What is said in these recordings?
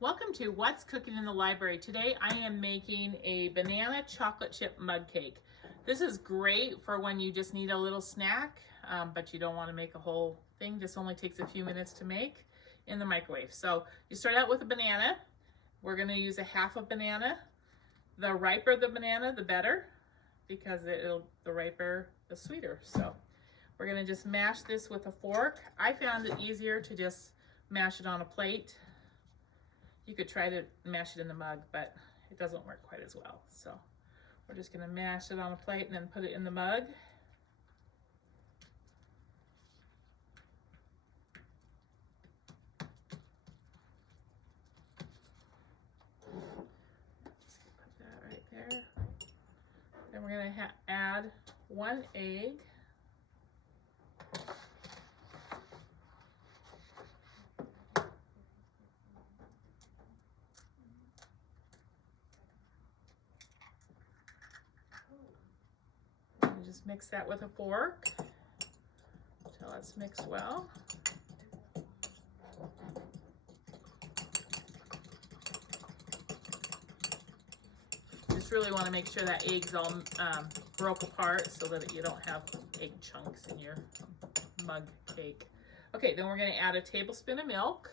Welcome to What's Cooking in the Library. Today I am making a banana chocolate chip mug cake. This is great for when you just need a little snack, but you don't want to make a whole thing. This only takes a few minutes to make in the microwave. So you start out with a banana. We're going to use a half a banana. The riper the banana, the better, because the riper, the sweeter. So we're going to just mash this with a fork. I found it easier to just mash it on a plate. You could try to mash it in the mug, but it doesn't work quite as well. So we're just going to mash it on a plate and then put it in the mug. Just put that right there. Then we're going to add 1 egg. Just mix that with a fork until it's mixed well. Just really want to make sure that egg's all broke apart so that you don't have egg chunks in your mug cake. Okay, then we're going to add a tablespoon of milk.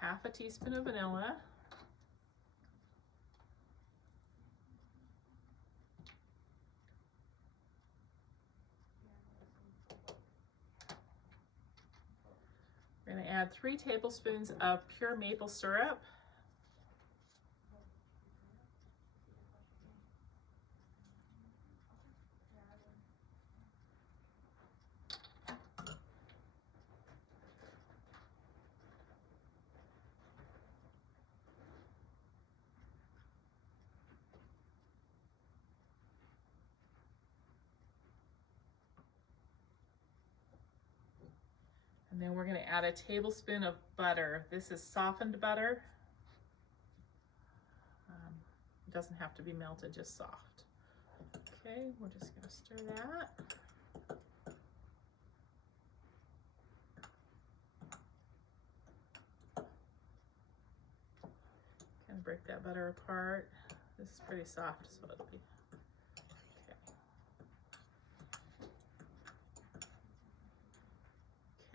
Half a teaspoon of vanilla. We're going to add 3 tablespoons of pure maple syrup. And then we're going to add a tablespoon of butter. This is softened butter. It doesn't have to be melted, just soft. Okay, we're just going to stir that. Kind of break that butter apart. This is pretty soft, so it'll be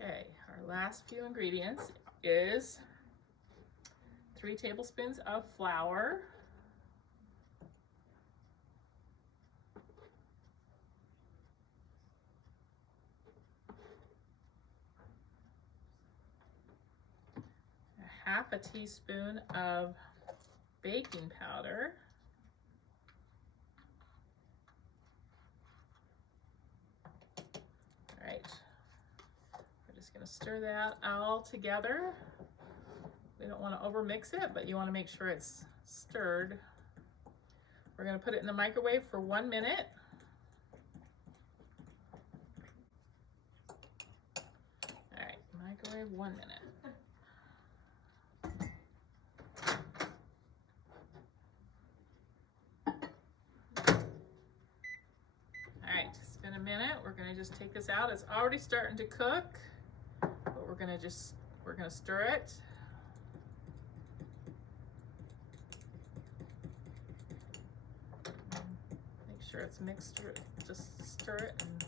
okay. Our last few ingredients is 3 tablespoons of flour, half a teaspoon of baking powder, all right. Going to stir that all together. We don't want to overmix it, but you want to make sure it's stirred. We're going to put it in the microwave for 1 minute. All right, microwave 1 minute. All right, it's been a minute. We're going to just take this out. It's already starting to cook. But we're gonna stir it. Make sure it's mixed. Just stir it, and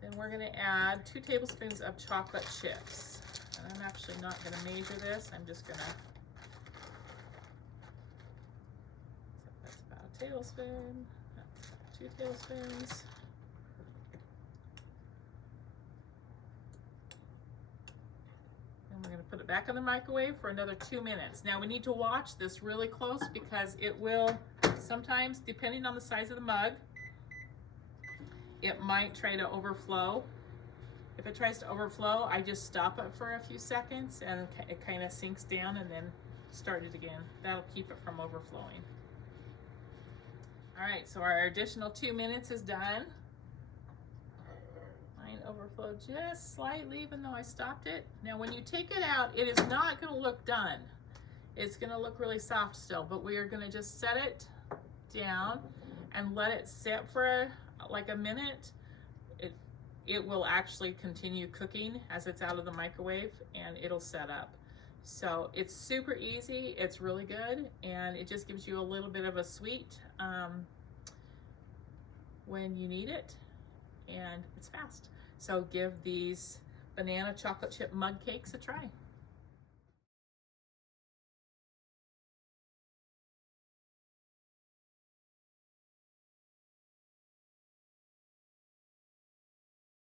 then we're gonna add 2 tablespoons of chocolate chips. And I'm actually not gonna measure this. I'm just gonna. That's about a tablespoon. That's 2 tablespoons. We're going to put it back in the microwave for another 2 minutes. Now we need to watch this really close because it will sometimes, depending on the size of the mug, it might try to overflow. If it tries to overflow, I just stop it for a few seconds and it kind of sinks down and then start it again. That'll keep it from overflowing. All right, so our additional 2 minutes is done. Overflow just slightly even though I stopped it. Now when you take it out, it is not going to look done. it's gonna look really soft still, but we are gonna just set it down and let it sit for like a minute. It will actually continue cooking as it's out of the microwave, and it'll set up. So it's super easy, it's really good, and it just gives you a little bit of a sweet when you need it, and it's fast. So give these banana chocolate chip mug cakes a try.